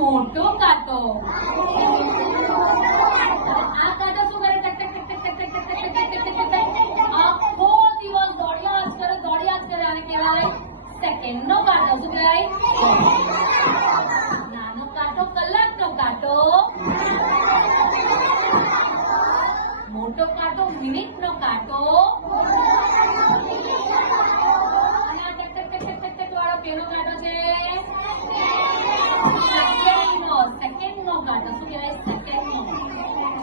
મોટો કાંટો. આ કાંટો શું કરે? ટક ટક ટક ટક ટક ટક ટક ટક ટક ટક. આખો દિવસ દોડ્યા જ કરે. આને કહેવાય સેકન્ડનો કાંટો. શું કહેવાય? નાનો કાંટો કલાકનો કાંટો. મોટો કાંટો મિનિટનો કાંટો. અને આ ટક ટક ટક ટક ટક વાળો કેનો કાંટો છે? સેકન્ડનો કાંટો. શું કહેવાય? સેકન્ડનો.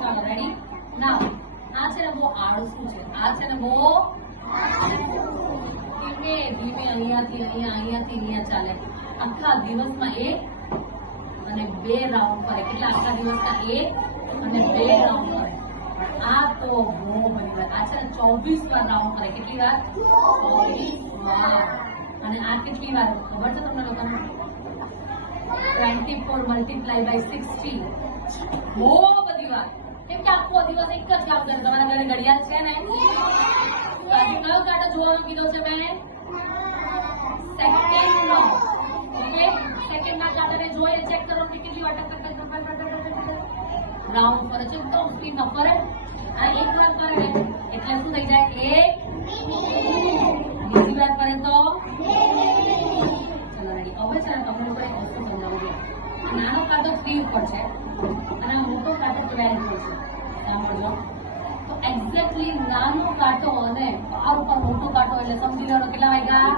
ચાલો રેડી. નાવ આ છે ને બહુ આળસુ છે. આ છે ને બહુ ધીમે અહીંયાથી અહીંયા ચાલે. આખા દિવસમાં 1 અને 2 રાઉન્ડ ફરે. કેટલા આખા દિવસના 1 અને 2 રાઉન્ડ ફરે. આ તો બહુ બધી વાર. આ છે ને 24 વાર રાઉન્ડ ફરે. કેટલી વાર? 24 વાર. અને આ કેટલી વાર ખબર છે તમને લોકોને? 24 મલ્ટીપ્લાય બાય 60. બહુ બધી વાર. કેમ કે આખો દિવસ એક જ કામ કરે. તમારા ઘરે ઘડિયાળ છે ને? કયો કાંટો જોવાનો કીધો છે મેં? સેકન્ડનો. ઓકે, સેકન્ડના કાંટાને જોઈએ ચેક કરો કે કેટલી વાર રાઉન્ડ ફરે છે. તો સ્પીડમાં ફરે. આ એક વાર ફરે એટલે શું થઈ જાય? 1. બીજી વાર ફરે તો ચલો રેડી. હવે છે ને તમને લોકો એક વસ્તુ સમજાવું જોઈએ. નાનો કાંટો 3 ઉપર છે અને મોટો કાંટો 12 ઉપર છે. સાંભળજો. તો એક્ઝેક્ટલી નાનો કાંટો અને 12 ઉપર મોટો કાંટો એટલે સમજી લેવાનો કેટલા વાગ્યા?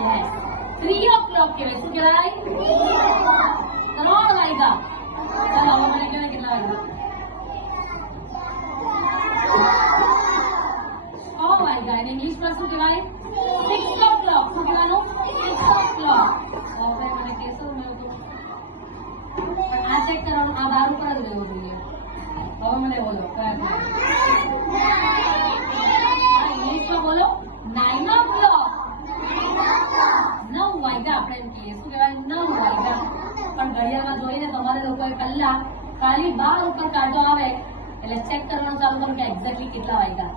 યસ, 3 o'clock કહેવાય. શું કહેવાય? 3 વાગ્યા. ચાલો હવે મને કહેવાય કેટલા વાગ્યા? 6 વાગ્યા. અને ઇંગ્લિશમાં શું કહેવાય? 6 o'clock. શું કહેવાનું? 6 o'clock. હવે મને કહેશો મેં તો પણ આ ચેક કરવાનું. આ 12 ઉપર જ રહેવું જોઈએ. હવે મને બોલો ઇંગ્લિશમાં બોલો. 9 o'clock. 9 વાગ્યા આપણે એમ કહીએ. શું કહેવાય? 9 વાગ્યા. પણ ઘડિયાળમાં જોઈને તમારે લોકોએ કલાક ખાલી 12 ઉપર કાંટો આવે એટલે ચેક કરવાનું ચાલુ કરો કે એક્ઝેક્ટલી કેટલા વાગ્યા.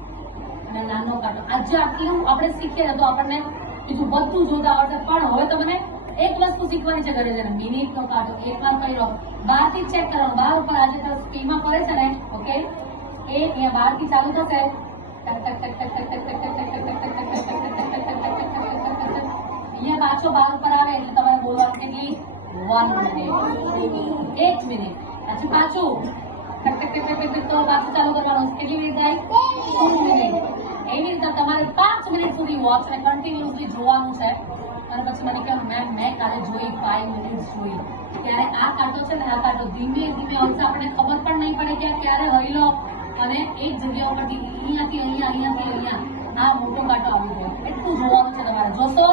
અને નાનો કાંટો આજે આટલું આપણે શીખીએ તો આપણને બીજું બધું જોતા આવડે. પણ હવે તમને એક વસ્તુ શીખવાની છે ઘરે જઈને. મિનિટનો કાંટો એકવાર કર્યો 12 થી ચેક કરવાનો. 12 ઉપર આજે તો સ્પીડમાં ફરે છે ને? ઓકે, એ અહીંયા 12 થી ચાલુ થશે. અહીંયા પાછો 12 ઉપર આવે એટલે તમારે બોલવાનું કેટલી? 1 મિનિટ. 1 મિનિટ. પછી પાછું તો પાછું ચાલુ કરવાનું. કેટલી મિનિટ થાય? 2 મિનિટ. એવી રીતે તમારે 5 મિનિટ સુધી વોચને કન્ટિન્યુઅસલી જોવાનું છે. અને પછી મને કહ્યું મેં કાલે જોઈ 5 મિનિટ જોઈ. ત્યારે આ કાંટો છે ને, આ કાંટો ધીમે ધીમે આવશે. આપણને ખબર પણ નહીં પડે કે આ ક્યારે હલ્યો અને એક જગ્યા ઉપરથી અહીંયાથી અહીંયા આ મોટો કાંટો આવી ગયો. એટલું જોવાનું છે તમારે. જોશો?